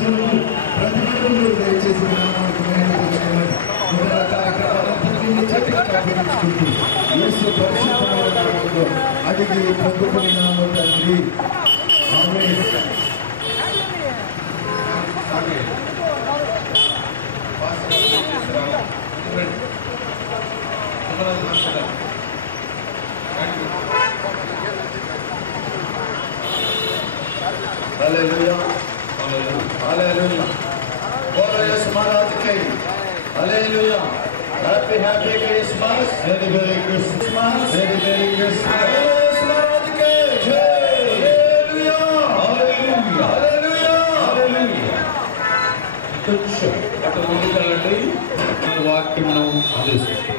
ప్రజలు ప్రతినిధులు దయచేసి అడిగి పొందుకుని తండ్రి. Hallelujah. Hallelujah. Glory to God. Hallelujah. Happy Christmas. Very Christmas. Very Christmas. Hallelujah. Hallelujah. Hallelujah. Tuchho. అటు ముందుకెళ్ళండి. మన వాక్యమును ఆదేశిస్తాం.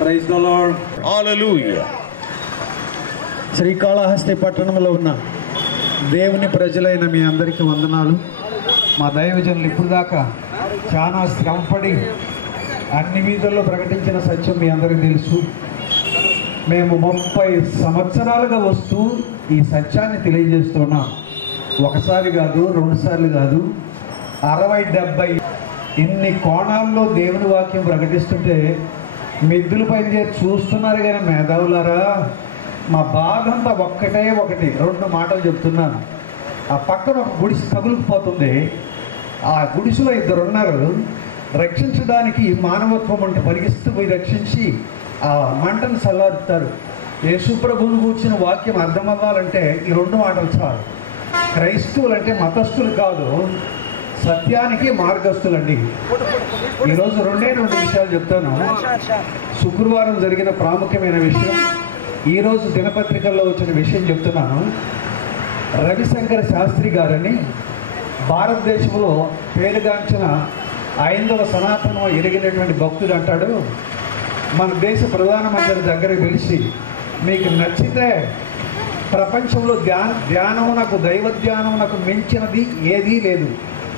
Praise the Lord. Hallelujah. Srikalahasti పట్టణంలో ఉన్న దేవుని ప్రజలైన మీ అందరికీ వందనాలు. మా దైవజనులు ఇప్పుడు దాకా చాలా శ్రమపడి అన్ని వీధుల్లో ప్రకటించిన సత్యం మీ అందరికీ తెలుసు. మేము 30 సంవత్సరాలుగా వస్తూ ఈ సత్యాన్ని తెలియజేస్తున్నాం. ఒకసారి కాదు, 2 సార్లు కాదు, 60-70 ఇన్ని కోణాల్లో దేవుని వాక్యం ప్రకటిస్తుంటే మిద్దుల పైన చూస్తున్నారు కానీ మేధావులారా, మా బాధ అంతా ఒకటి 2 మాటలు చెప్తున్నాను. ఆ పక్కన ఒక గుడిసె తగులుకుపోతుంది. ఆ గుడిసెలో 2 ఉన్నారు. రక్షించడానికి మానవత్వం అంటే పరిగిస్తూ పోయి రక్షించి ఆ మంటను చల్లారుతారు. యేసుప్రభువును కూర్చిన వాక్యం అర్థం అవ్వాలంటే ఈ 2 మాటలు చాలు. క్రైస్తవులు అంటే మతస్థులు కాదు, సత్యానికి మార్గస్థులండి. ఈరోజు 2 విషయాలు చెప్తాను. శుక్రవారం జరిగిన ప్రాముఖ్యమైన విషయం, ఈరోజు దినపత్రికల్లో వచ్చిన విషయం చెప్తున్నాను. రవిశంకర శాస్త్రి గారని భారతదేశంలో పేరుగాంచిన 5వ సనాతనం ఎరిగినటువంటి భక్తుడు అంటాడు, మన దేశ ప్రధానమంత్రి దగ్గరికి పిలిచి, మీకు నచ్చితే ప్రపంచంలో ధ్యానమునకు దైవ ధ్యానమునకు మించినది ఏదీ లేదు,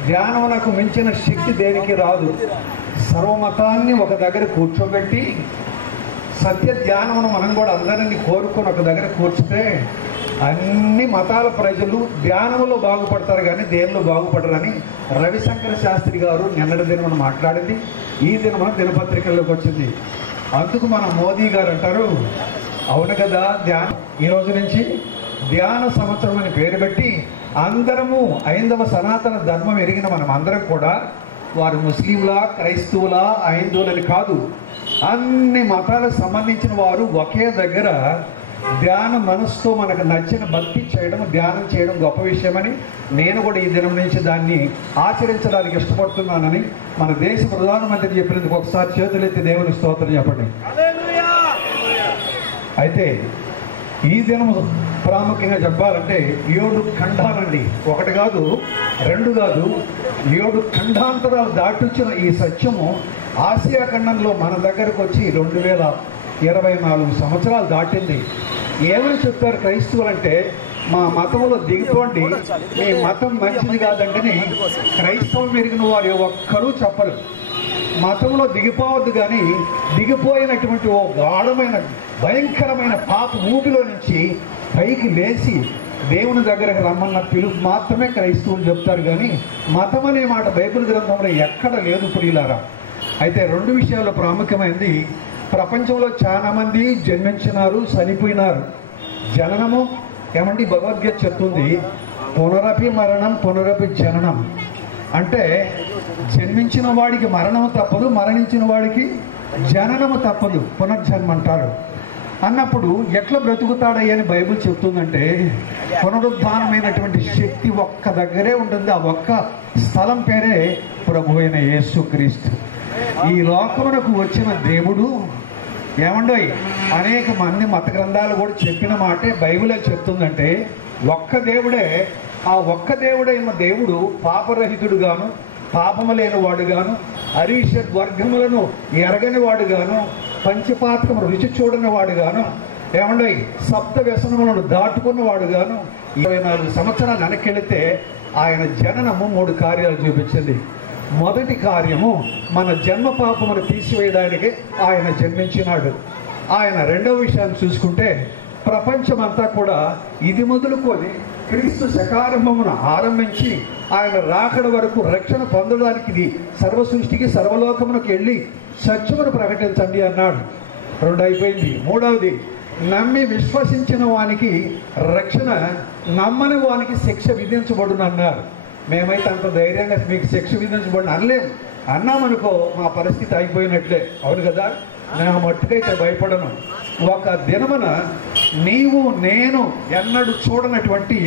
ధ్యానమునకు మించిన శక్తి దేనికి రాదు. సర్వమతాన్ని ఒక దగ్గర కూర్చోబెట్టి సత్య ధ్యానమును మనం కూడా అందరినీ కోరుకొని ఒక దగ్గర కూర్చుతే అన్ని మతాల ప్రజలు ధ్యానంలో బాగుపడతారు కానీ దేనిలో బాగుపడరని రవిశంకర శాస్త్రి గారు నిన్నటి దినమున మాట్లాడింది. ఈ దినమున దినపత్రికల్లోకి వచ్చింది. అందుకు మన మోదీ గారు అంటారు, అవును కదా, ఈ రోజు నుంచి ధ్యాన సంవత్సరం అని పేరు పెట్టి అందరము 5వ సనాతన ధర్మం ఎరిగిన మనం అందరం కూడా, వారు ముస్లింలా క్రైస్తవులా హైందువులని కాదు, అన్ని మతాలకు సంబంధించిన వారు ఒకే దగ్గర ధ్యాన మనసుతో మనకు నచ్చిన భక్తి చేయడం, ధ్యానం చేయడం గొప్ప విషయమని నేను కూడా ఈ దినం నుంచి దాన్ని ఆచరించడానికి ఇష్టపడుతున్నానని మన దేశ ప్రధానమంత్రి చెప్పినందుకు ఒకసారి చేతులెత్తి దేవుని స్తోత్రం చెప్పండి. అయితే ఈ దినం ప్రాముఖ్యంగా చెప్పాలంటే 7 ఖండాలండి, 1 కాదు 2 కాదు, 7 ఖండాంతరాలు దాటొచ్చిన ఈ సత్యము ఆసియా ఖండంలో మన దగ్గరకు వచ్చి 2024 సంవత్సరాలు దాటింది. ఏమని చెప్తారు క్రైస్తవులంటే, మా మతంలో దిగిపోండి, మీ మతం మంచిది కాదంటని క్రైస్తవం మెరిగిన వారు ఒక్కరూ చెప్పరు. మతంలో దిగిపోవద్దు కానీ దిగిపోయినటువంటి ఓ గాఢమైన భయంకరమైన పాప ఊపిలో నుంచి పైకి లేచి దేవుని దగ్గరకు రమ్మన్న పిలుపు మాత్రమే క్రైస్తవులు చెప్తారు, కానీ మతం అనే మాట బైబిల్ గ్రంథంలో ఎక్కడ లేదు ప్రియులారా. అయితే రెండు విషయాలు ప్రాముఖ్యమైనది. ప్రపంచంలో చాలా మంది జన్మించినారు, చనిపోయినారు. జననము ఏమండి భగవద్గీత చెప్తుంది, పునరపి మరణం పునరపి జననం. అంటే జన్మించిన వాడికి మరణము తప్పదు, మరణించిన వాడికి జననము తప్పదు, పునర్జన్మ అంటారు. అన్నప్పుడు ఎట్లా బ్రతుకుతాడని బైబిల్ చెప్తుందంటే, పునరుద్ధానమైనటువంటి శక్తి ఒక్క దగ్గరే ఉంటుంది. ఆ ఒక్క స్థలం పేరే ప్రభు అయిన యేసుక్రీస్తు. ఈ లోకమునకు వచ్చిన దేవుడు ఏమండోయ్, అనేక మంది మత గ్రంథాలు కూడా చెప్పిన మాటే బైబిలే చెప్తుందంటే, ఒక్క దేవుడే. ఆ ఒక్క దేవుడైన దేవుడు పాపరహితుడుగాను, పాపము లేని వాడుగాను, అరీషత్ వర్గములను ఎరగని వాడుగాను, పంచపాతకము రుచి చూడని వాడుగాను, ఏమండోయ్ సప్త వ్యసనములను దాటుకున్న వాడుగాను, 24 సంవత్సరాలు వెనక్కెళితే ఆయన జననము 3 కార్యాలు చూపించింది. మొదటి కార్యము, మన జన్మ పాపమును తీసివేయడానికి ఆయన జన్మించినాడు. ఆయన రెండవ విషయాన్ని చూసుకుంటే, ప్రపంచమంతా కూడా ఇది మొదలుకొని క్రీస్తు శకారంభమును ఆరంభించి ఆయన రాకడ వరకు రక్షణ పొందడానికి ఇది సర్వ సృష్టికి సర్వలోకమునకు వెళ్ళి సత్యమును ప్రకటించండి అన్నాడు. 2 అయిపోయింది. మూడవది, నమ్మి విశ్వసించిన వానికి రక్షణ, నమ్మని వానికి శిక్ష విధించబడును అన్నారు. మేమైతే అంత ధైర్యంగా మీకు శిక్ష విధించబడిన అనలేము. అన్నామనుకో మా పరిస్థితి అయిపోయినట్లే. అవును కదా, నేను మట్టుకైతే భయపడను. ఒక దినమున నీవు నేను ఎన్నడూ చూడనటువంటి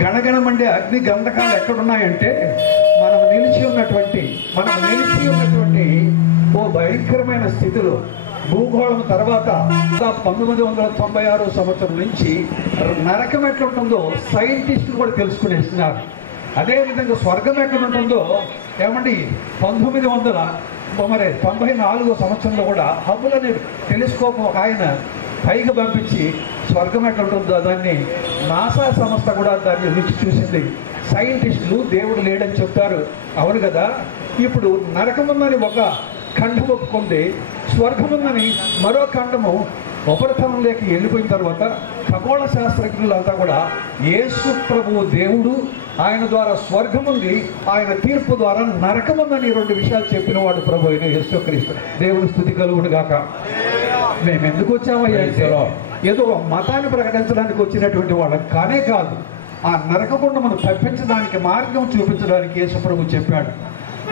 గణగణమండే అగ్ని గంధకాలు ఎక్కడున్నాయంటే, మనం నిలిచి ఉన్నటువంటి ఓ భయంకరమైన స్థితిలో భూగోళం తర్వాత 1996 సంవత్సరం నుంచి నరకం ఎట్లుంటుందో సైంటిస్టులు కూడా తెలుసుకునేస్తున్నారు. అదేవిధంగా స్వర్గం ఎక్కడుంటుందో ఏమండి 1994 సంవత్సరంలో కూడా హబుల్ అనే టెలిస్కోప్ ఒక ఆయన పైకి పంపించి స్వర్గం ఎట్లుంటుందో దాన్ని నాసా సంస్థ కూడా దాన్ని రుచి చూసింది. సైంటిస్టులు దేవుడు లేడని చెప్తారు. అవును కదా. ఇప్పుడు నరకముందని ఒక ఖండం ఒప్పుకుంది, స్వర్గముందని మరో ఖండము ఉపరితలంలోకి వెళ్ళిపోయిన తర్వాత ఖగోళ శాస్త్రజ్ఞులంతా కూడా యేసు ప్రభువు దేవుడు, ఆయన ద్వారా స్వర్గం ఉంది, ఆయన తీర్పు ద్వారా నరకముందని 2 విషయాలు చెప్పిన వాడు ప్రభు అయిన యేసుక్రీస్తు. దేవుని స్తుతి కలుగును గాక. మేము ఎందుకు వచ్చామయ్యా అంటే, ఏదో మతాన్ని ప్రకటించడానికి వచ్చినటువంటి వాళ్ళం కానే కాదు. ఆ నరకగుండమును తప్పించడానికి మార్గం చూపించడానికి యేసు ప్రభు చెప్పాడు.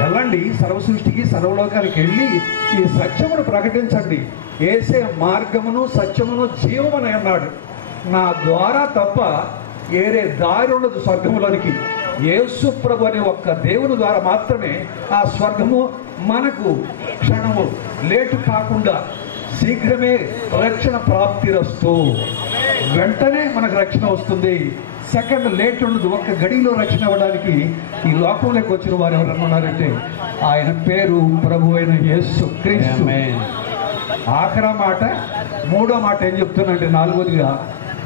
వెళ్ళండి, సర్వ సృష్టికి సర్వలోకానికి వెళ్ళి ఈ సత్యమును ప్రకటించండి. ఏసే మార్గమును సత్యమును జీవమని అన్నాడు. నా ద్వారా తప్ప ఏరే దారి ఉండదు స్వర్గములోనికి. యేసు ప్రభు అనే ఒక్క దేవుని ద్వారా మాత్రమే ఆ స్వర్గము మనకు క్షణము లేటు కాకుండా శీఘ్రమే రక్షణ ప్రాప్తిరస్తూ, వెంటనే మనకు రక్షణ వస్తుంది. సెకండ్ లేట్ ఉండదు. ఒక్క గడిలో రక్షణ అవ్వడానికి ఈ లోకంలోకి వచ్చిన వారు ఎవరన్నా ఉన్నారంటే ఆయన పేరు ప్రభు అయిన యేసు క్రీస్తు. ఆఖరా మాట, మూడో మాట ఏం చెప్తున్నానంటే, 4వదిగా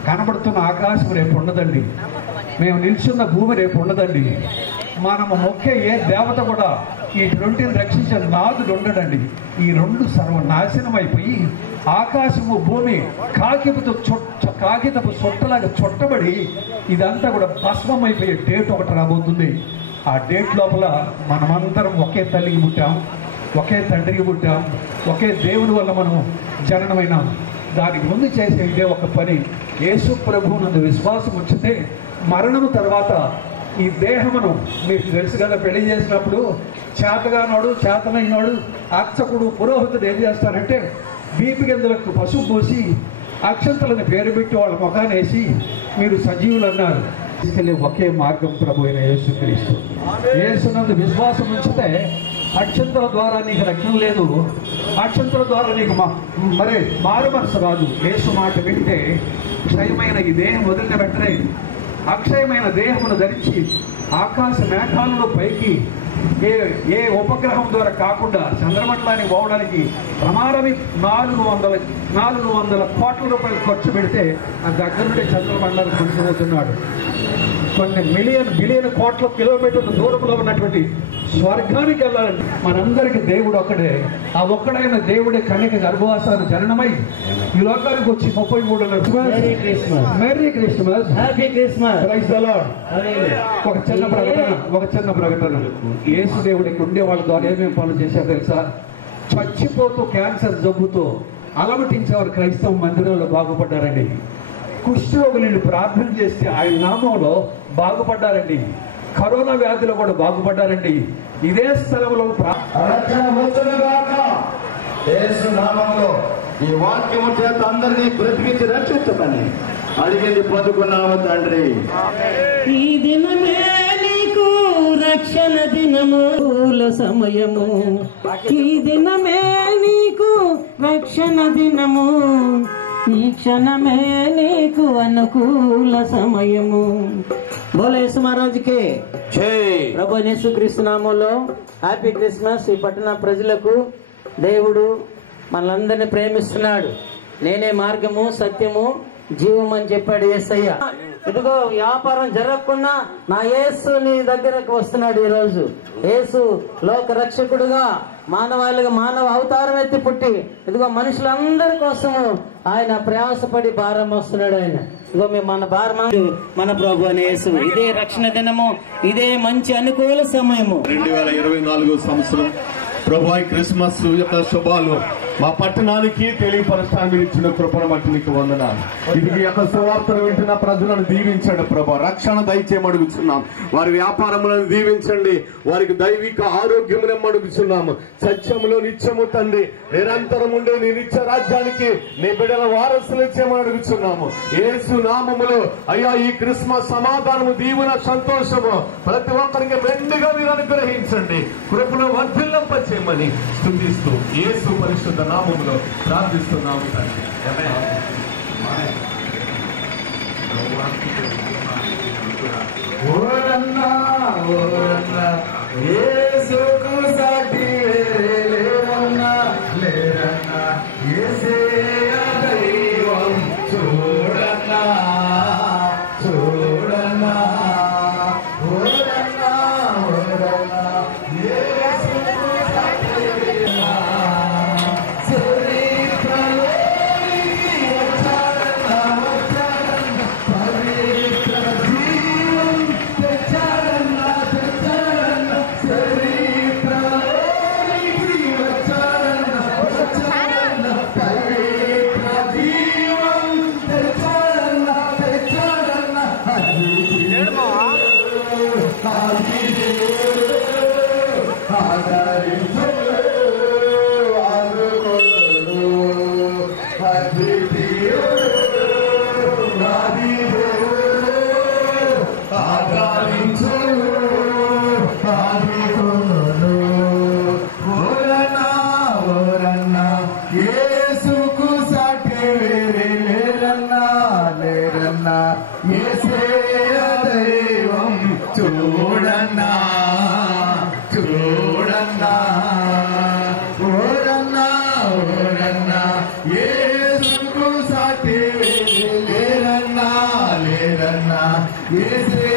కనబడుతున్న ఆకాశం రేపు ఉండదండి, మేము నిల్చున్న భూమి రేపు ఉండదండి, మనము మొక్కే ఏ దేవత కూడా ఈ 20ని రక్షించే నాదుడు ఉండడండి. ఈ 2 సర్వనాశనం అయిపోయి ఆకాశము భూమి కాగితపు చుట్టలాగా చుట్టబడి ఇదంతా కూడా భస్మం అయిపోయే డేట్ ఒకటి రాబోతుంది. ఆ డేట్ లోపల మనమందరం ఒకే తల్లికి పుట్టాం, ఒకే తండ్రికి పుట్టాం, ఒకే దేవుని వల్ల మనం జననమైనాం. దానికి ముందు చేసే ఇదే ఒక పని, యేసు ప్రభువు నందు విశ్వాసం ఉంచితే మరణము తర్వాత ఈ దేహమును, మీకు తెలుసు కదా, పెళ్లి చేసినప్పుడు చేతగానోడు చేతనైనోడు అర్చకుడు పురోహితుడు ఏం చేస్తారంటే బీపి గింజలకు పసుపు పూసి అక్షంతలను పేరు పెట్టి వాళ్ళ ముఖాన్ని వేసి మీరు సజీవులు అన్నారు. తీసుకెళ్ళే ఒకే మార్గం ప్రభు అయిన యేసుక్రీస్తు. యేసునందు విశ్వాసం ఉంచితే అక్షంతల ద్వారా నీకు రక్షణ లేదు, అక్షంతల ద్వారా నీకు మరి మారు మనసు రాదు. యేసు మాట వింటే క్షయమైన ఈ దేహం వదిలిన వెంటనే అక్షయమైన దేహమును ధరించి ఆకాశ మేఘాలలో పైకి ఏ ఉపగ్రహం ద్వారా కాకుండా చంద్రమండలానికి పోవడానికి ప్రమాణమి 400 కోట్ల రూపాయలు ఖర్చు పెడితే ఆ దగ్గర నుండి చంద్రమండలానికి కొనుక్కుపోతున్నాడు. కొన్ని బిలియన్ కోట్ల కిలోమీటర్ల దూరంలో ఉన్నటువంటి స్వర్గానికి వెళ్ళాలండి. మనందరికి దేవుడు ఒక్కడే. ఆ ఒక్కడైన దేవుడే కన్యక గర్భవాసాలు జననమై ఈ లోకానికి వచ్చి 33 merry Christmas, happy Christmas, praise the lord. ఒక చిన్న ప్రకటన. యేసు దేవుడికి ఉండే వాళ్ళ ద్వారా ఏమేమి పనులు చేశారు తెలుసా? చచ్చిపోతూ క్యాన్సర్ జబ్బుతో అలమటించేవారు క్రైస్తవ మందిరంలో బాగుపడ్డారండి. కుష్ఠరోగులను ప్రార్థన చేస్తే ఆయన నామంలో బాగుపడ్డారండి. కరోనా వ్యాధిలో కూడా బాగుపడ్డారండి. ఇదే స్థలంలో యేసు నామములో ఈ వాక్యము చేత అందరినీ బ్రతికించి రక్షించమని అడిగింది పొందుకున్నాము తండ్రి. ఈ దినమే నీకు రక్షణ దినము సమయము, ఈ దినమే నీకు రక్షణ దినము, ఈ క్షణమే నీకు అనుకూల సమయము. బోలో యేసు మహారాజుకే ప్రభు యేసుక్రీస్తు నామములో హ్యాపీ క్రిస్మస్. ఈ పట్టణ ప్రజలకు దేవుడు మనలందరినీ ప్రేమిస్తున్నాడు. నేనే మార్గము సత్యము జీవం అని చెప్పాడు యేసయ్య. ఇదిగో వ్యాపారం జరగకుండా నా యేసు నీ దగ్గరకు వస్తున్నాడు. ఈ రోజు యేసు లోక రక్షకుడుగా మానవ అవతారం ఎత్తి పుట్టి ఇదిగో మనుషులందరి కోసము ఆయన ప్రయాసపడి భారం వస్తున్నాడు. ఆయన ఇదిగో మన భారం మన ప్రభు అని యేసు. ఇదే రక్షణ దినము, ఇదే మంచి అనుకూల సమయము. 2024 సంవత్సరం ప్రభు క్రిస్మస్ యొక్క శుభాలు మా పట్టణానికి తెలియపరచడానికి ఇచ్చిన కృపను బట్టి నీకు వందనాలు. ఇది యొక్క సువార్తను వింటున్న ప్రజలను దీవించండి ప్రభు. రక్షణ దయచేయమని అడుగుతున్నాం. వారి వ్యాపారములను దీవించండి. వారికి దైవిక ఆరోగ్యమును అడుగుతున్నాము. సత్యములో నిత్యము తండ్రి నిరంతరం ఉండే నీ నిత్య రాజ్యానికి నీ బిడ్డల వారసులు చేయమని అడుగుతున్నాము. యేసు నామములో అయ్యా ఈ క్రిస్మస్ సమాధానము, దీవెన, సంతోషము ప్రతి ఒక్కరికి మెండుగా మీరు అనుగ్రహించండి. కృపను వర్ధిల్లింప చేయమని స్తుతిస్తూ యేసు పరిశుద్ధ నామములో ప్రార్థిస్తున్నాము తండ్రి. ఓరన్నా ఓరన్నా యేసుకు సాటి లేరన్నా లేరన్నా యేసే దైవం చూడన్నా చూడన్నా ఓరన్నా ఓరన్నా యేసుకు సాటి చూడన్నా చూడన్నా ఓరన్నా ఓరన్నా యేసుకు సాటి లేరన్నా లేరన్నా యేసే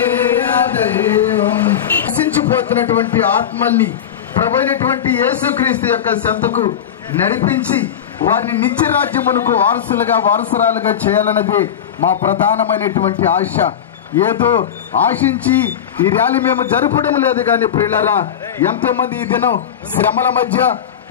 దైవం. నశించిపోతున్నటువంటి ఆత్మల్ని ప్రభువైనటువంటి యేసుక్రీస్తు యొక్క చెంతకు నడిపించి వారిని నిత్య రాజ్యమునకు వారసురాలుగా చేయాలన్నది మా ప్రధానమైనటువంటి ఆశ. ఏదో ఆశించి ఈ ర్యాలీ మేము జరపడం లేదు కానీ ప్రియులారా, ఎంతో మంది ఈ దినం శ్రమల మధ్య,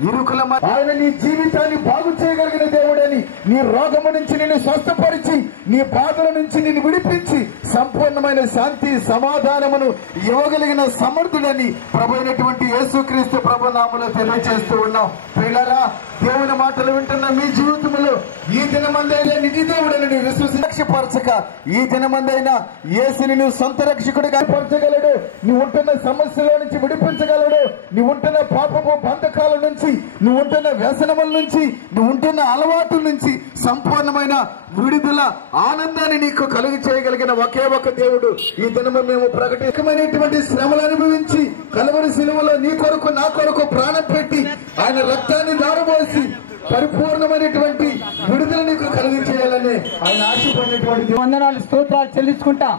ఇరుకుల మధ్య ఆయన నీ జీవితాన్ని బాగు చేయగలిగిన దేవుడని, నీ రోగము నుంచి నిన్ను స్వస్థపరిచి, నీ బాధల నుంచి నిన్ను విడిపించి సంపూర్ణమైన శాంతి సమాధానమును ఇవ్వగలిగిన సమర్థుడని ప్రభువైనటువంటి యేసుక్రీస్తు ప్రభు నామములో తెలియజేస్తూ ఉన్నాం. ప్రియులారా, దేవుని మాటలు వింటున్న మీ జీవితంలో ఈ దినమందైనా నిజ దేవుడని విశ్వసపరచక ఈ దినమందైనా యేసుని నువ్వు సొంత రక్షకుడిగా పరచగలడు. నువ్వు ఉంటున్న సమస్యల నుంచి విడిపించగలడు. నువ్వు ఉంటున్న పాపపు బంధకాల నుంచి, నువ్వు ఉంటున్న వ్యసనముల నుంచి, నువ్వు ఉంటున్న అలవాటుల నుంచి సంపూర్ణమైన విడుదల, ఆనందాన్ని నీకు కలుగు చేయగలిగిన ఒకే ఒక దేవుడు ఈ దినము మేము ప్రకటించమైనటువంటి శ్రమలు అనుభవించి కలువరి శిలువలో నీ కొరకు నా కొరకు ప్రాణం పెట్టి ఆయన రక్తాన్ని దారబోసి పరిపూర్ణమైనటువంటి విడుదల నీకు కలిగి చేయాలని ఆయన ఆశపడినటువంటి వందనాలు స్తోత్రాలు చెల్లించుకుంటా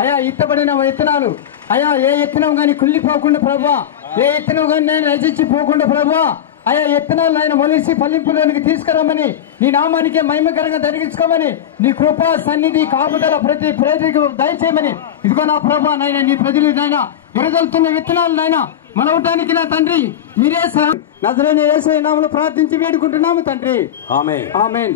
అయా ఇత్తబడిన విత్తనాలు అయా ఏ విత్తనం కానీ కుళ్ళిపోకుండా ప్రభా, ఏ విత్తనం కానీ నేను నశించిపోకుండా ప్రభా, ఆయా విత్తనాలు ఆయన మొలిసి ఫలింపులోనికి తీసుకురమ్మని, నీ నామానికే మహిమకరంగా జరిగించుకోమని, నీ కృపా సన్నిధి కాపుదల ప్రతి ప్రజలకు దయచేయమని. ఇదిగో నా ప్రభా నాయన, నీ ప్రజలు నాయన విరగలుతున్న విత్తనాలు నాయన మనవటానికి నా తండ్రి మీరే నజరేయుడైన యేసయ్య నామములో ప్రార్థించి వేడుకుంటున్నాము తండ్రి. ఆమేన్. ఆమేన్.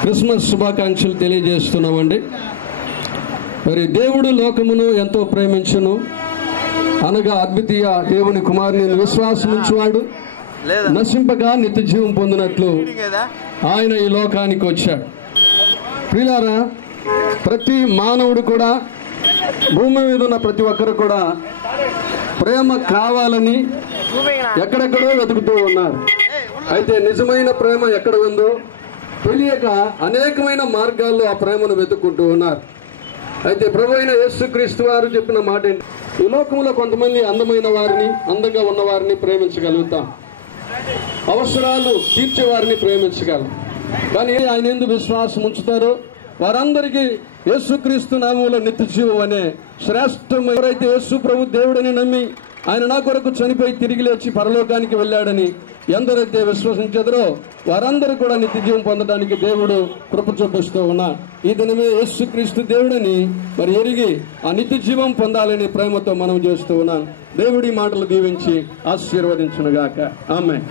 క్రిస్మస్ శుభాకాంక్షలు తెలియజేస్తున్నామండి. మరి దేవుడు లోకమును ఎంతో ప్రేమించును అనగా అద్వితీయ దేవుని కుమారుని విశ్వాసముంచువాడు నశింపగా నిత్య జీవం పొందినట్లు ఆయన ఈ లోకానికి వచ్చాడు. ప్రియులారా, ప్రతి మానవుడు కూడా, భూమి మీద ఉన్న ప్రతి ఒక్కరు కూడా ప్రేమ కావాలని ఎక్కడెక్కడో వెతుకుతూ ఉన్నారు. అయితే నిజమైన ప్రేమ ఎక్కడ ఉందో తెలియక అనేకమైన మార్గాల్లో ఆ ప్రేమను వెతుక్కుంటూ ఉన్నారు. అయితే ప్రభువైన యేసుక్రీస్తు వారు చెప్పిన మాట ఏంటి? ఈ లోకంలో కొంతమంది అందమైన వారిని, అందంగా ఉన్న వారిని ప్రేమించగలుగుతాం, అవసరాలు తీర్చే వారిని ప్రేమించగలం. కానీ ఆయన ఎందుకు విశ్వాసం ఉంచుతారో వారందరికీ యేసుక్రీస్తు నామములో నిత్య జీవం అనే శ్రేష్టమైన, ఎవరైతే యేసు ప్రభు దేవుడని నమ్మి ఆయన నా కొరకు చనిపోయి తిరిగి లేచి పరలోకానికి వెళ్ళాడని ఎందరైతే విశ్వసించదరో వారందరూ కూడా నిత్య జీవం పొందడానికి దేవుడు కృప చూపిస్తూ ఉన్నారు. ఈ దినమే యేసుక్రీస్తు దేవుడని మరి ఎరిగి ఆ నిత్య జీవం పొందాలని ప్రేమతో మనం చేస్తూ ఉన్నాం. దేవుడి మాటలు దీవించి ఆశీర్వదించునుగాక. ఆమేన్.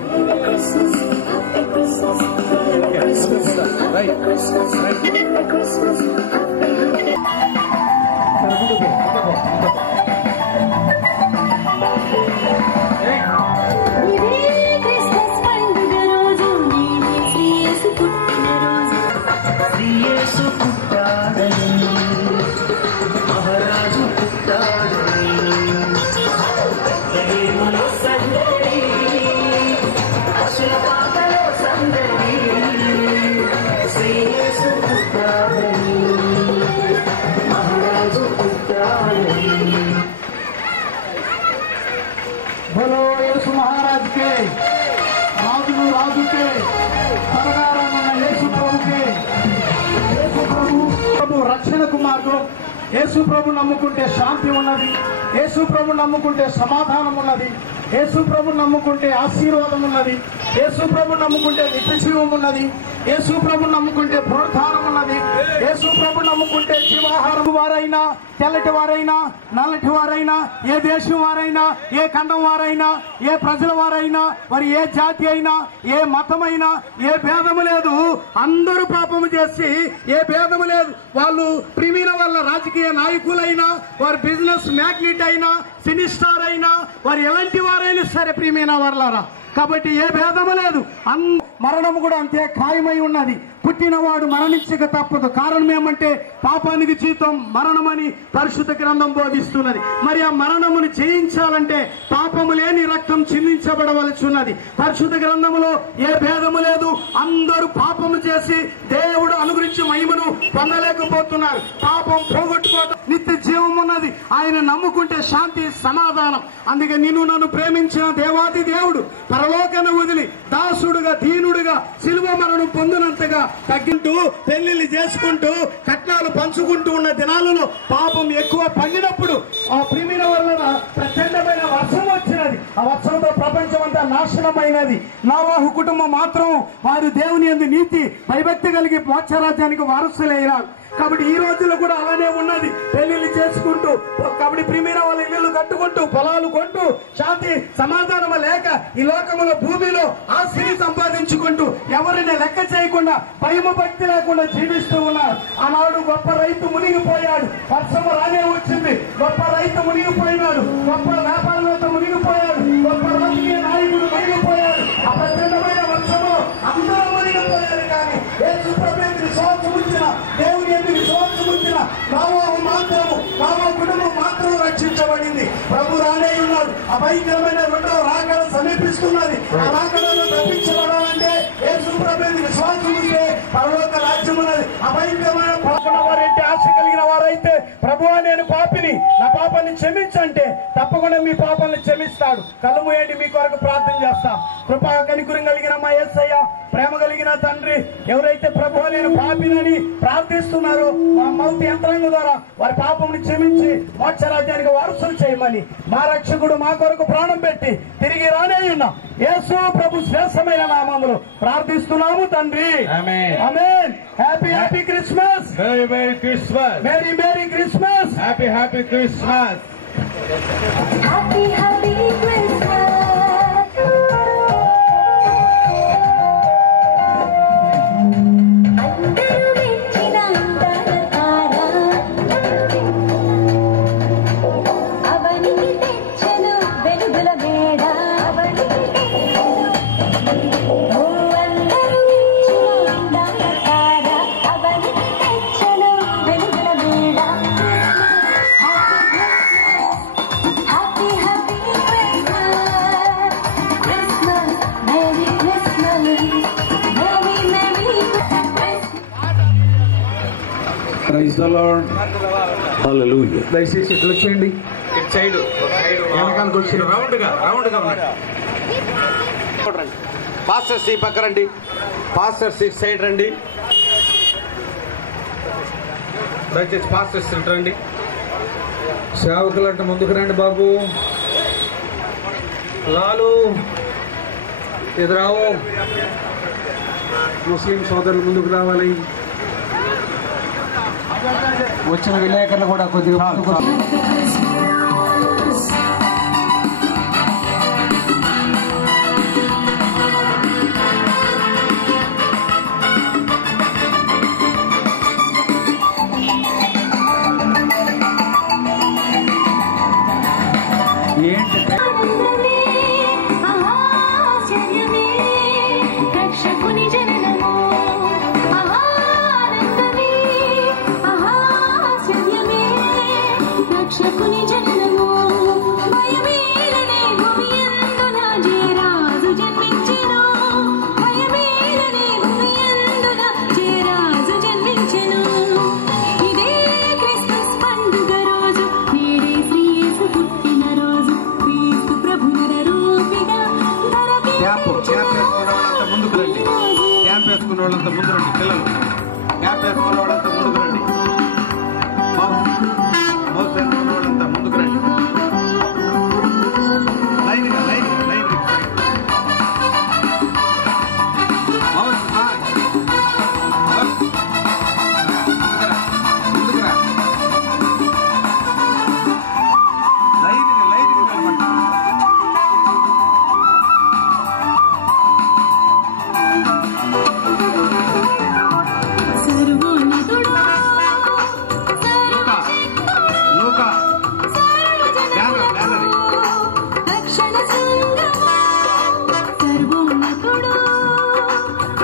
बोलो యేసు మహారాజ్ కే, రాజును రాజుకే, సర్వకారణమైన యేసు ప్రభుకే. యేసు ప్రభు రక్షణకు మార్గం. యేసు ప్రభు నమ్ముకుంటే శాంతి ఉన్నది, యేసు ప్రభు నమ్ముకుంటే సమాధానం ఉన్నది, యేసు ప్రభు నమ్ముకుంటే ఆశీర్వాదం ఉన్నది, యేసు ప్రభు నమ్ముకుంటే నిత్యజీవం ఉన్నది, యేసు ప్రభు నమ్ముకుంటే పునరుద్ధానం ఉన్నది, యేసు ప్రభు నమ్ముకుంటే జీవాహారం. వారైనా తెల్లటి వారైనా నల్లటి వారైనా, ఏ దేశం వారైనా, ఏ ఖండం వారైనా, ఏ ప్రజల వారైనా, మరి ఏ జాతి అయినా, ఏ మతమైనా, ఏ భేదము లేదు. అందరూ పాపము చేసి ఏ భేదము లేదు. వాళ్ళు ప్రిమిన వాళ్ళ రాజకీయ నాయకులైనా, వారి బిజినెస్ మ్యాగ్నెట్ అయినా, సినీ స్టార్ అయినా, వారు ఎలాంటి వారైనా సరే ప్రియమైన వారలారా. కాబట్టి ఏ భేదము లేదు. మరణము కూడా అంతే ఖాయమై ఉన్నది. పుట్టినవాడు మరణించక తప్పదు. కారణం ఏమంటే పాపానికి జీతం మరణమని పరిశుద్ధ గ్రంథం బోధిస్తున్నది. మరి ఆ మరణమును జయించాలంటే పాపము లేని రక్తం చిందించబడవలసి ఉన్నది. పరిశుద్ధ గ్రంథములో ఏ భేదము లేదు. అందరూ పాపము చేసి దేవుడు అనుగ్రహించి మహిమను పొందలేకపోతున్నారు. పాపం పోగొట్టుకోవడం, నిత్య జీవం ఉన్నది. ఆయన నమ్ముకుంటే శాంతి, సమాధానం. అందుకే నిన్ను నన్ను ప్రేమించిన దేవాది దేవుడు పరలోకను వదిలి దాసుడుగా, దీనుడుగా, శిలువ మరణం పొందినంతగా తగ్గింటూ, పెళ్లిళ్ళు చేసుకుంటూ, కట్నాలు పంచుకుంటూ ఉన్న దినాలలో పాపం ఎక్కువ పండినప్పుడు ఆ ప్రిమిన వలన ప్రచండమైన వర్షం వచ్చినది. ఆ వర్షంతో ప్రపంచం అంతా నాశనమైనది. నోవాహు కుటుంబం మాత్రం వారు దేవుని యందు నీతి, భయభక్తి కలిగి మోక్షరాజ్యానికి వారసులైనారు. కాబట్టి ఈ రోజుల్లో కూడా అలానే ఉన్నది. పెళ్లిళ్ళు చేసుకుంటూ, కాబట్టి ప్రిమిన వాళ్ళ ఇల్లు కట్టుకుంటూ, పొలాలు కొంటూ, శాంతి సమాధానం లేక ఈ లోకములో భూమిలో ఆస్తిని సంపాదించుకుంటూ, ఎవరిని లెక్క చేయకుండా, భయము భక్తి లేకుండా జీవిస్తూ ఉన్నారు. ఆనాడు గొప్ప రైతు మునిగిపోయాడు. వర్షము రానే వచ్చింది. గొప్ప రైతు మునిగిపోయినాడు. గొప్ప వ్యాపారవేత్త మునిగిపోయాడు. గొప్ప రాజకీయ నాయకుడు మునిగిపోయాడు. ఆ ప్రచండమైన వర్షము అందరూ మునిగిపోయారు. కానీ యేసు ప్రభువుకి విశ్వాసం ఉంచిన, దేవుని యందు విశ్వాసం ఉంచిన నోవాహు మాత్రము, నోవాహు కుటుంబం మాత్రం రక్షించబడింది. ప్రభు రానే ఉన్నాడు. అభయంకరమైన రెండవ రాకడ సమీపిస్తున్నది. ఆ రాకడను తప్పించబడాలంటే యేసు ప్రభువుకి విశ్వాసం ఉంటే పరలోక రాజ్యం ఉన్నది. అభయంకరమైన వారైతే, ఆశ కలిగిన వారైతే, ప్రభువా నేను పాపిని, నా పాపాన్ని క్షమించంటే తప్పకుండా మీ పాపాలను క్షమిస్తాడు. కళ్ళు మూయండి, మీ కొరకు ప్రార్థన చేస్తాం. కృపా కనికరం కలిగిన మా యేసయ్య, ప్రేమ కలిగిన తండ్రి, ఎవరైతే ప్రభు నేను పాపినని ప్రార్థిస్తున్నారో మా మౌత్ యంత్రాంగం ద్వారా వారి పాపముని క్షమించి మోక్షరాజ్యానికి వారసులు చేయమని మా రక్షకుడు మా కొరకు ప్రాణం పెట్టి తిరిగి రానే ఉన్నాం యేసు ప్రభు శ్రేష్టమైన నామములో ప్రార్థిస్తున్నాము తండ్రి. ఆమేన్. Happy happy Christmas. Merry Merry Christmas. Merry merry Christmas. Happy Happy Christmas. Happy Happy Christmas. అందరూ మెచ్చిన అందాల తార అవనికి తెచ్చెను వెలుగుల మేడ. అవనికి తెచ్చెను ఓ అందరూ మెచ్చిన అందాల తార అవనికి తెచ్చెను వెలుగుల మేడ. Happy Happy Christmas. Christmas, Merry Christmas. Merry Merry Christmas. Praise the lord. Hallelujah. దయచేసి ఇట్లా వచ్చేయండి, వెనకాలకు వచ్చి పాస్టర్స్ ఈ పక్క రండి, పాస్టర్స్ ఈ సైడ్ రండి, దయచేసి పాస్టర్స్ ఇటు రండి. సేవకులంటే ముందుకు రండి బాబు. లాలు ఎదురావు. ముస్లిం సోదరులు ముందుకు రావాలి. వచ్చిన విలేకరులు కూడా కొద్దిగా ముందుకు ఏంటి ఆనందమే ఆశ్చర్యమే రక్షకుని జననము. ఆనందమే ఆశ్చర్యమే రక్షకుని జననము. భయమేలనే భూమియందున జయరాజు జన్మించెను. భయమేలనే భూమియందున జయరాజు జన్మించెను. ఇదే క్రిస్మస్ పండుగ రోజు, నేడే శ్రీ యేసు పుట్టిన రోజు. క్రీస్తు ప్రభు నరరూపిగా ధరకి క్యాప్ వేసుకున్న వాళ్ళంతా ముందుకు రండి. క్యాప్ వేసుకున్న వాళ్ళంతా ముందు రండి. పిల్లలు క్యాప్ వేసుకున్న వాళ్ళంతా ముందుకు రండి. మౌస్ వేసుకున్న వాళ్ళంతా ముందుకు రండి. లైన్గా లైన్ లైన్ మౌస్ ముందుకు రా. లైన్గా లైన్గా నిలబడి. సర్వోన్నతుడు లూకా బ్యానర్ బ్యానర్ రక్షణ సంగమా. సర్వోన్నతుడు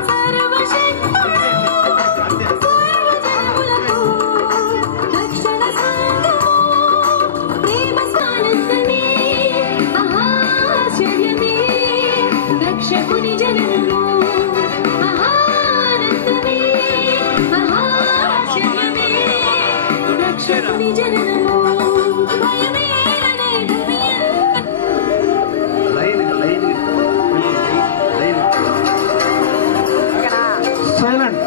సర్వశక్తుడు సర్వజనులకు రక్షణ సంగమా. ప్రేమ సానందమే ఆశ్చర్యమే రక్షకుని జననము. ఆనందమే ఆశ్చర్యమే రక్షకుని జననము. భయమేలనే భూమియందు లైన్గా లైన్గా లైన్ సైలెంట్.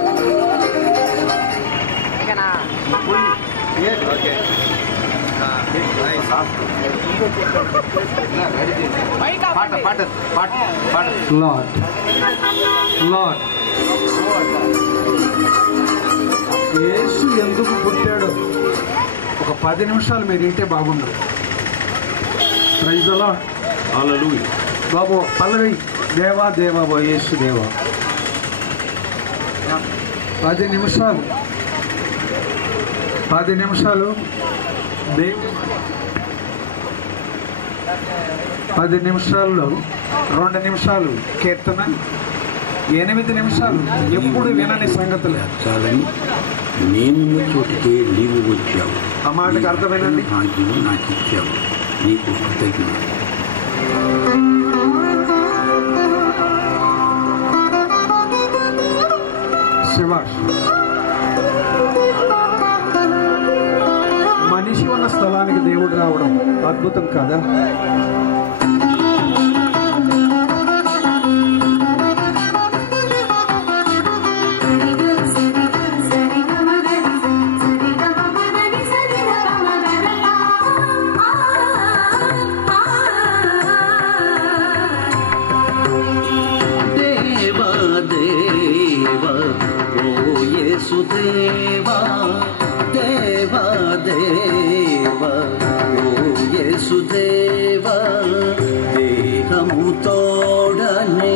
పాట పాట పాట పాట. లార్డ్ లార్డ్ యేసు ఎందుకు పుట్టాడు ఒక 10 నిమిషాలు మీరు ఇంటే బాగుండదు. Praise the lord. Hallelujah. బాబు పల్లవి దేవా దేవా బో యేసు దేవా. 10 నిమిషాలు 10 నిమిషాలు దేవు 10 నిమిషాల్లో 2 నిమిషాలు కీర్తన, 8 నిమిషాలు ఎప్పుడు వినని సంగతులు. చాలని నేనున్న చోటికే నీవు వచ్చావు. ఆ మాటకు అర్థమేనండి. భాగ్యం నాకు ఇచ్చావు. నీకు కృతజ్ఞత. శివాష్. మనిషి ఉన్న స్థలానికి దేవుడు రావాలి. అద్భుతం కాదా? దేవా దేవా దేవా ఓ యేసుదేవా దేహము తోడనే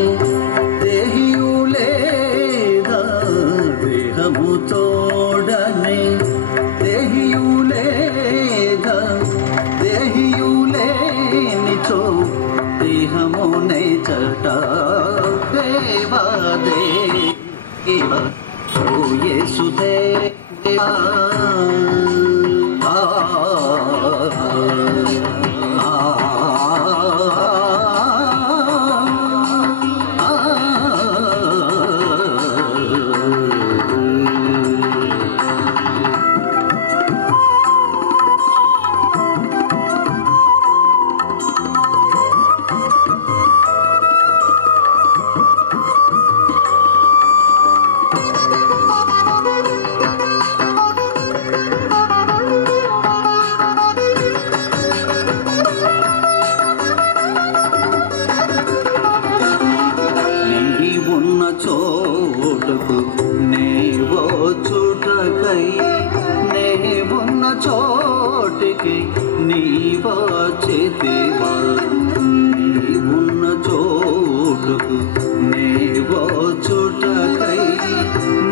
దేహియులేదా దేహము తోడనే దేహియులేదా దేహియులేనిచో దేహమునే చట దేవా దేవా ఓ యేసుదేవా చోటుకు నేవో చుటకై నేవున్న చోటికి నీవో చేతివా నీవున్న చోటుకు నేవో చుటకై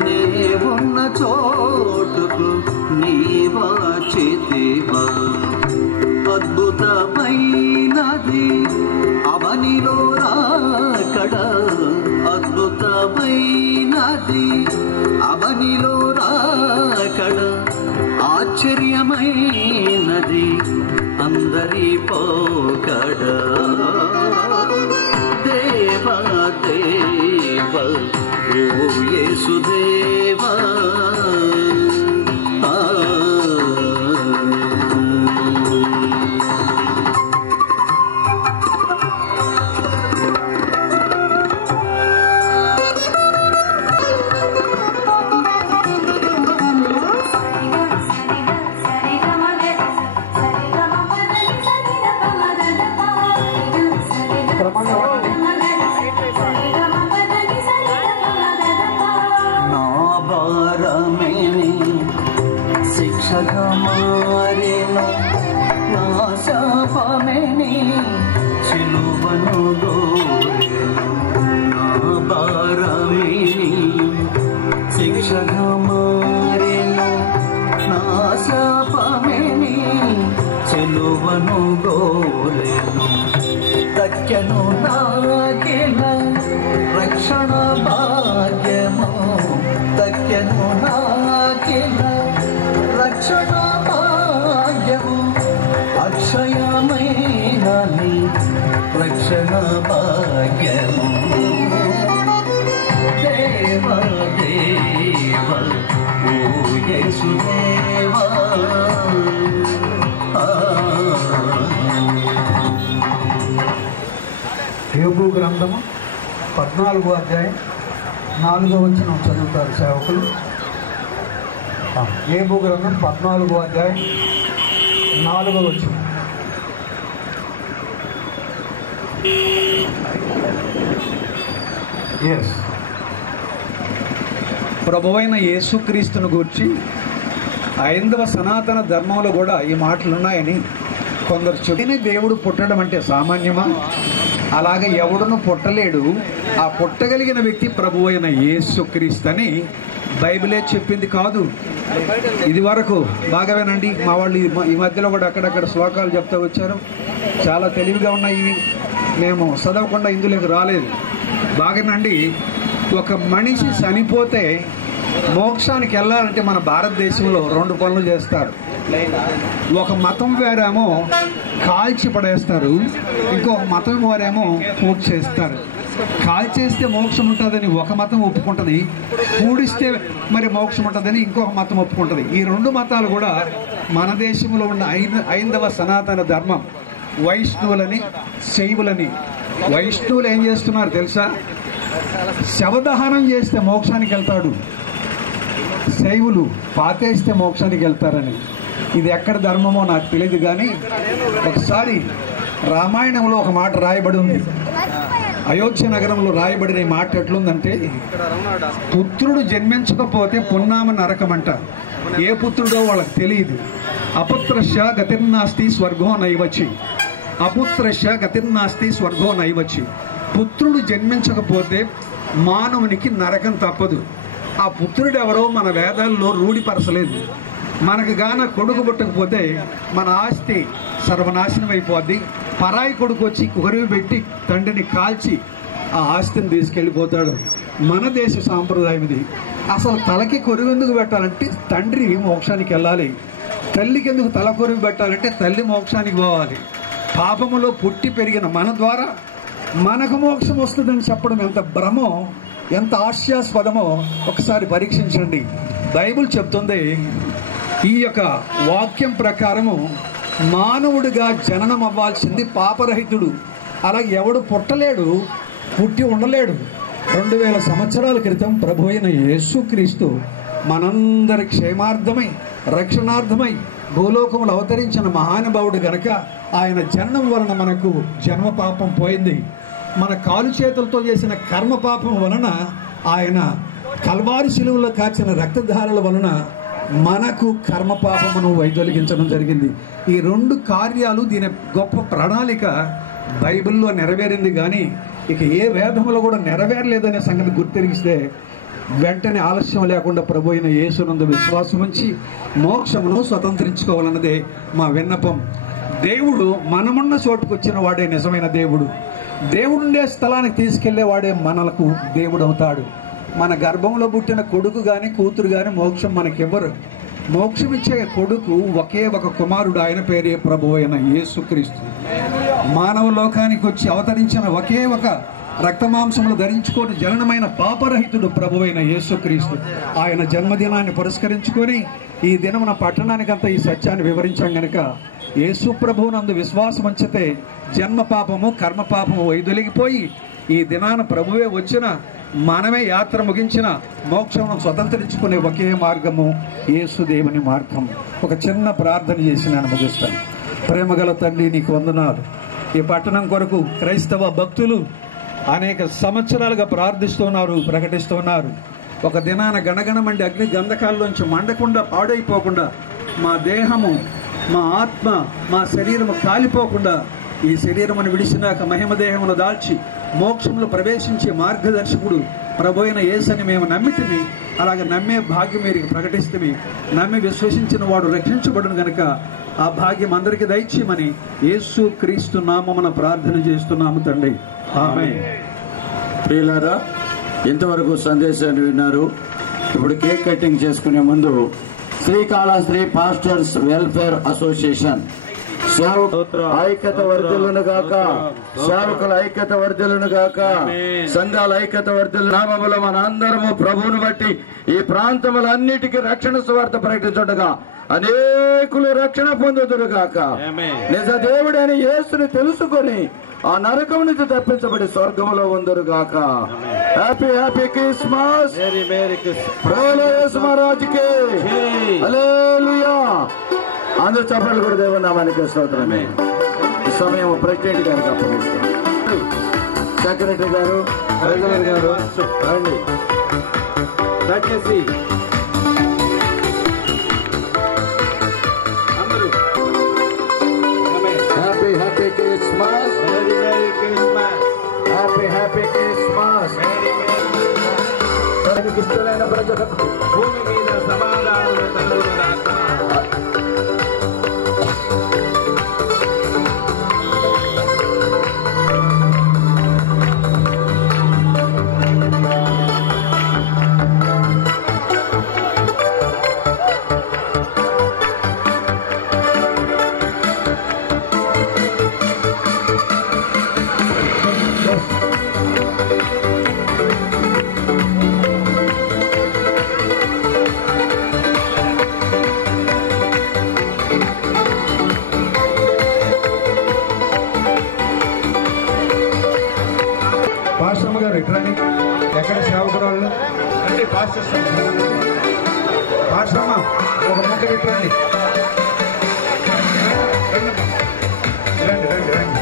నేవున్న చోటుకు నీవో చేతివా అద్భుతమైనది అవనిలో రాకడ అద్భుతమైనది అవనిలో రాకడ ఆశ్చర్యమైనది అందరి పోకడ దేవా దేవా ఓ యేసుదేవా శిక్షగా మారేను నా శాపమేని సిలువను గోరెను నా భారమేని శిక్షగా మారేను నా శాపమేని సిలువను గోరెను తక్కెను నాకిల రక్షణ భాగ్యము తక్కెను నాకిల రక్షణ భాగ్యము అక్షయమైన రక్షణ భాగ్యము దేవా దేవా ఓ యేసుదేవా యోబు గ్రంథము 14వ అధ్యాయం 4వ వచనం చదువుతారు సేవకులు. యోబు గ్రంథం 14వ అధ్యాయం 4వ వచనం. ఎస్, ప్రభువైన యేసుక్రీస్తును గూర్చి ఐందవ సనాతన ధర్మంలో కూడా ఈ మాటలు ఉన్నాయని కొందరు చెప్పిన దేవుడు పుట్టడం అంటే సామాన్యమా? అలాగే ఎవడును పుట్టలేడు. ఆ పుట్టగలిగిన వ్యక్తి ప్రభువైన యేసుక్రీస్తు అని బైబిలే చెప్పింది కాదు. ఇది వరకు బాగా వినండి, మా వాళ్ళు ఈ మధ్యలో కూడా అక్కడక్కడ శ్లోకాలు చెప్తూ వచ్చారు. చాలా తెలివిగా ఉన్నాయి ఇవి, మేము చదవకుండా ఇందులోకి రాలేదు. బాగానండి, ఒక మనిషి చనిపోతే మోక్షానికి వెళ్ళాలంటే మన భారతదేశంలో 2 పనులు చేస్తారు. ఒక మతం వారేమో కాల్చి పడేస్తారు, ఇంకొక మతం వారేమో పూజ చేస్తారు. కాల్చేస్తే మోక్షం ఉంటుందని ఒక మతం ఒప్పుకుంటుంది, పూడిస్తే మరి మోక్షం ఉంటుందని ఇంకొక మతం ఒప్పుకుంటుంది. ఈ 2 మతాలు కూడా మన దేశంలో ఉన్న ఐందవ సనాతన ధర్మం వైష్ణవులని శైవులని. వైష్ణవులు ఏం చేస్తున్నారు తెలుసా? శవదహనం చేస్తే మోక్షానికి వెళ్తాడు, శైవులు పాతేస్తే మోక్షానికి వెళ్తారని. ఇది ఎక్కడ ధర్మమో నాకు తెలియదు, కానీ ఒకసారి రామాయణంలో ఒక మాట రాయబడి ఉంది. అయోధ్య నగరంలో రాయబడిన ఈ మాట ఎట్లుందంటే, పుత్రుడు జన్మించకపోతే పున్నామ నరకమంట. ఏ పుత్రుడో వాళ్ళకి తెలియదు. అపుత్రశ గతిర్నాస్తి స్వర్గో నైవచి, అపుత్రశ గతిర్నాస్తి స్వర్గో నైవచి. పుత్రుడు జన్మించకపోతే మానవునికి నరకం తప్పదు. ఆ పుత్రుడు ఎవరో మన వేదాల్లో రూఢిపరచలేదు. మనకు గాన కొడుకు పుట్టకపోతే మన ఆస్తి సర్వనాశనం అయిపోద్ది. పరాయి కొడుకు వచ్చి కురివి పెట్టి తండ్రిని కాల్చి ఆ ఆస్తిని తీసుకెళ్ళిపోతాడు. మన దేశ సాంప్రదాయం ఇది. అసలు తలకి కొరివి ఎందుకు పెట్టాలంటే తండ్రి మోక్షానికి వెళ్ళాలి. తల్లికి ఎందుకు తల కొరివి పెట్టాలంటే తల్లి మోక్షానికి పోవాలి. పాపములో పుట్టి పెరిగిన మన ద్వారా మనకు మోక్షం వస్తుందని చెప్పడం ఎంత భ్రమో, ఎంత హాస్యాస్పదమో ఒకసారి పరీక్షించండి. బైబిల్ చెప్తుంది, ఈ యొక్క వాక్యం ప్రకారము మానవుడిగా జననం అవ్వాల్సింది పాపరహితుడు. అలాగే ఎవడు పుట్టలేడు, పుట్టి ఉండలేడు. 2000 సంవత్సరాల క్రితం ప్రభు అయిన యేసుక్రీస్తు మనందరి క్షేమార్థమై రక్షణార్థమై భూలోకములు అవతరించిన మహానుభావుడు గనక ఆయన జన్మం వలన మనకు జన్మ పాపం పోయింది. మన కాలు చేతులతో చేసిన కర్మ పాపం వలన, ఆయన కల్వారి శిలువలో కాచిన రక్తధారల వలన మనకు కర్మ పాపమును వైదొలిగించడం జరిగింది. ఈ 2 కార్యాలు, దీని గొప్ప ప్రణాళిక బైబిల్లో నెరవేరింది. కానీ ఇక ఏ వేదములో కూడా నెరవేరలేదనే సంగతి గుర్తిరిగిస్తే వెంటనే ఆలస్యం లేకుండా ప్రభు అయిన యేసునందు విశ్వాసం ఉంచి మోక్షమును స్వతంత్రించుకోవాలన్నదే మా విన్నపం. దేవుడు మనమున్న చోటుకు వచ్చిన వాడే నిజమైన దేవుడు. దేవుడుండే స్థలానికి తీసుకెళ్లేవాడే మనలకు దేవుడు అవుతాడు. మన గర్భంలో పుట్టిన కొడుకు గాని కూతురు గాని మోక్షం మనకివ్వరు. మోక్షం ఇచ్చే కొడుకు ఒకే ఒక కుమారుడు, ఆయన పేరే ప్రభు అయిన యేసుక్రీస్తు. మానవ లోకానికి వచ్చి అవతరించిన ఒకే ఒక రక్తమాంసములు ధరించుకొని జననమైన పాపరహితుడు ప్రభు అయిన యేసుక్రీస్తు. ఆయన జన్మదినాన్ని పురస్కరించుకొని ఈ దినమున పట్టణానికంతా ఈ సత్యాన్ని వివరించాం గనక యేసు ప్రభువునందు విశ్వాసం ఉంచితే జన్మ పాపము కర్మ పాపము వైదొలిగిపోయి ఈ దినాన ప్రభువే వచ్చిన మనమే యాత్ర ముగించిన మోక్షమును స్వతంత్రించుకునే ఒకే మార్గము యేసు దేవుని మార్గం. ఒక చిన్న ప్రార్థన చేసి నేను ముగిస్తాను. ప్రేమగల తండ్రి, నీకు వందనాలు. ఈ పట్టణం కొరకు క్రైస్తవ భక్తులు అనేక సంవత్సరాలుగా ప్రార్థిస్తున్నారు, ప్రకటిస్తున్నారు. ఒక దినాన గణగణమండి అగ్ని గంధకాల్లోంచి మండకుండా పాడైపోకుండా మా దేహము, మా ఆత్మ, మా శరీరము కాలిపోకుండా ఈ శరీరమును విడిచినాక మహిమ దేహమును దాల్చి మోక్షంలో ప్రవేశించే మార్గదర్శకుడు ప్రభు అయిన యేసుని మేము నమ్మితిమి. అలాగే నమ్మే భాగ్యం మీరు ప్రకటిస్తే నమ్మి విశ్వసించిన వాడు రక్షించబడును గనక ఆ భాగ్యం అందరికీ దయచేయమని యేసు క్రీస్తు నామమున ప్రార్థన చేస్తున్నాము తండ్రి. ఆమేన్. ప్రియులారా, ఇంతవరకు సందేశాన్ని విన్నారు. ఇప్పుడు కేక్ కటింగ్ చేసుకునే ముందు శ్రీకాళహస్తి పాస్టర్స్ వెల్ఫేర్ అసోసియేషన్ ఐక్యత వర్ధిల్లును గాక, సేవకుల ఐక్యత వర్ధిల్లును గాక, సంఘాల ఐక్యత వర్ధిల్లు నామములో మన అందరము ప్రభువును బట్టి ఈ ప్రాంతములన్నిటికీ రక్షణ సువార్త ప్రకటించుండగా అనేకులు రక్షణ పొందుదురు గాక. నిజ దేవుడైన యేసుని తెలుసుకొని ఆ నరకం నుంచి తప్పించబడి స్వర్గంలో ఉందరు గాక. Happy happy Christmas. యేసు మహారాజుకి హల్లెలూయా. అందరూ చప్పట్లు కూడా దేవుని నామానికి స్తోత్రమే. ఈ సమయం ప్రెసిడెంట్ గారికి అప్పగిస్తాం. సెక్రటరీ గారు, ట్రెజరర్ గారు రండి. దయచేసి అందరూ happy happy Christmas. Happy happy Christmas. తనకి ఇష్టమైన ప్రజలకు భూమి మీద సమాధానం కలుగునుగాక. పాస్టమ్మ గారు ఇట్రండి. ఎక్కడ సేవకురాళ్ళు అంటే పాస్టమ్మ ఒక ముక్క ఇట్రండి. రండి రండి రండి.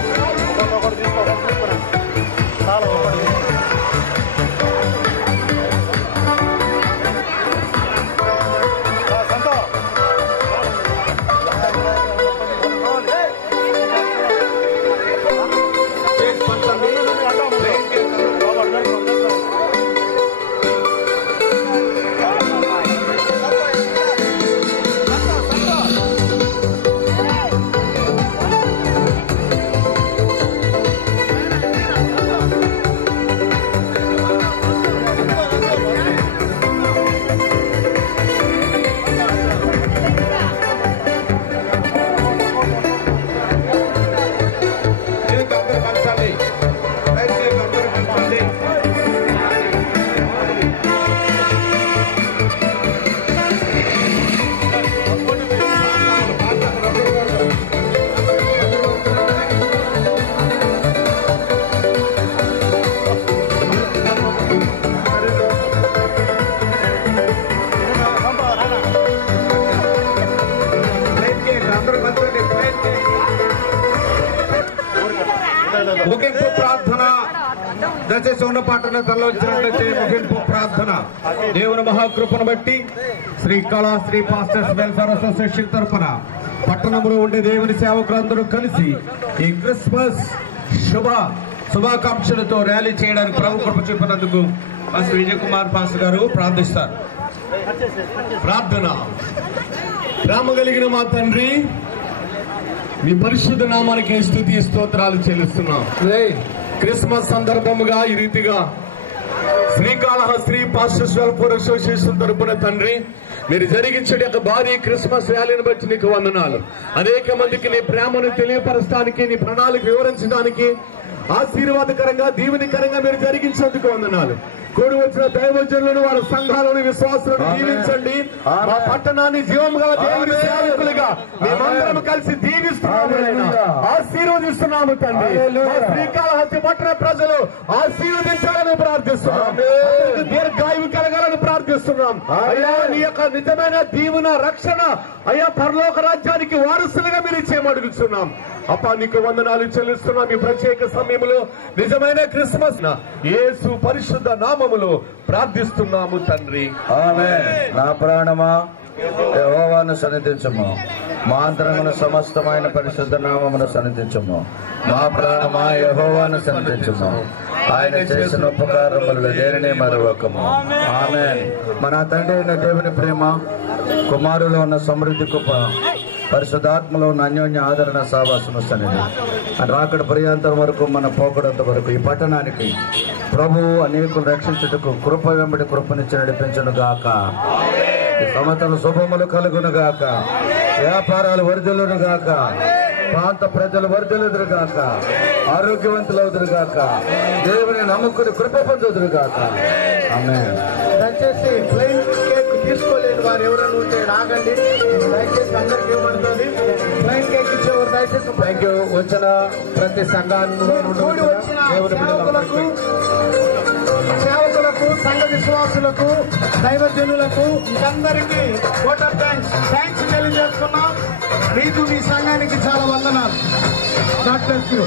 ముగింపు ప్రార్థన. దయచేసి ఉన్న పాటను తనలో వచ్చినట్లయితే ముగింపు ప్రార్థన. దేవుని మహాకృపను బట్టి శ్రీ పాస్టర్స్ వెల్ఫేర్ అసోసియేషన్ తరఫున పట్టణంలో ఉండే దేవుని సేవకులందరూ కలిసి ఈ క్రిస్మస్ శుభాకాంక్షలతో ర్యాలీ చేయడానికి ప్రభు కృప చూపినందుకు పాస్టర్ విజయ్ కుమార్ పాస్టర్ గారు ప్రార్థిస్తారు. ప్రార్థన. ప్రేమ కలిగిన మా తండ్రి, మీ పరిశుద్ధ నామానికి స్తుతి స్తోత్రాలు చెల్లిస్తున్నాం. క్రిస్మస్ సందర్భముగా ఈ రీతిగా శ్రీకాళహస్తి పాస్టర్స్ వెల్ఫేర్ అసోసియేషన్ తరపున తండ్రి మీరు జరిగించే యొక్క భారీ క్రిస్మస్ ర్యాలీని బట్టి నీకు వందనాలు. అనేక మందికి నీ ప్రేమను తెలియపరచడానికి, నీ ప్రణాళిక వివరించడానికి ఆశీర్వాదకరంగా దీవెనకరంగా మీరు జరిగించేందుకు వందనాలు. కూడి వచ్చిన దైవజనులను, వాళ్ళ సంఘాలను, విశ్వాసులను దీవించండి. మా పట్టణాన్ని జీవం గల దేవుని సేవకులుగా మేమందరం కలిసి దీవిస్తున్నాము, ఆశీర్వదిస్తున్నాము తండ్రి. శ్రీకాళహస్తి పట్టణ ప్రజలు ఆశీర్వదించాలని ప్రార్థిస్తున్నాం. దీర్ఘాయువు కలగాలని ప్రార్థిస్తున్నాం. అయ్యా నీ యొక్క నిజమైన దీవెన, రక్షణ అయ్యా పరలోక రాజ్యానికి వారసులుగా మీరు ఇచ్చేయమడుగుతున్నాం. అప్పా నీకు వందనాలు చెల్లిస్తున్నాం. ఈ ప్రత్యేక సమయంలో నిజమైన క్రిస్మస్ యేసు పరిశుద్ధ నామములో ప్రార్థిస్తున్నాము తండ్రి. ఆమేన్. నా ప్రాణమా యెహోవాను సన్నిధించుము, మా అంతరంగమున సమస్తమైన పరిశుద్ధ నామమును సన్నిధించుము. మా ప్రాణమా యెహోవాను సన్నిధించుము, ఆయన చేసిన ఉపకారములు దేనిని మరువకము. ఆమేన్. మన తండ్రి అయిన దేవుని ప్రేమ, కుమారులో ఉన్న సమృద్ధి కృప, పరిశుద్ధాత్మలో ఉన్న అన్యోన్య ఆదరణ సహవాసము సన్నిధి రాకడ పర్యాంతరం వరకు, మన పోకడంత వరకు ఈ పట్టణానికి ప్రభువు అనేకులు రక్షించుటకు కృప వెంబడి కృపనిచ్చి నడిపించును గాక. ఈ సంవత్సరం శుభములు కలుగును గాక, వ్యాపారాలు వర్ధిల్లును గాక, ప్రాంత ప్రజలు వర్ధిల్లుదురు గాక, ఆరోగ్యవంతులవుదురు గాక, దేవుని నమ్ముకుని కృప పొందుదురు గాక. ఆమేన్. దయచేసి ప్లెయిన్ కేక్ తీసుకోలేని వారు ఎవరైనా ఉంటే రాగండి. దయచేసి అందరికి ఇవ్వబడుతుంది. ప్లెయిన్ కేక్ ఇచ్చేవారు దయచేసి. Thank you. వచ్చిన ప్రతి సంఘాన్ని సేవకులకు, సంఘ విశ్వాసులకు, దైవజనులకు అందరికీ ఓట్ ఆఫ్ థ్యాంక్స్ తెలియజేస్తున్నాం. రీతు మీ సంఘానికి చాలా వందనాలు. God bless you.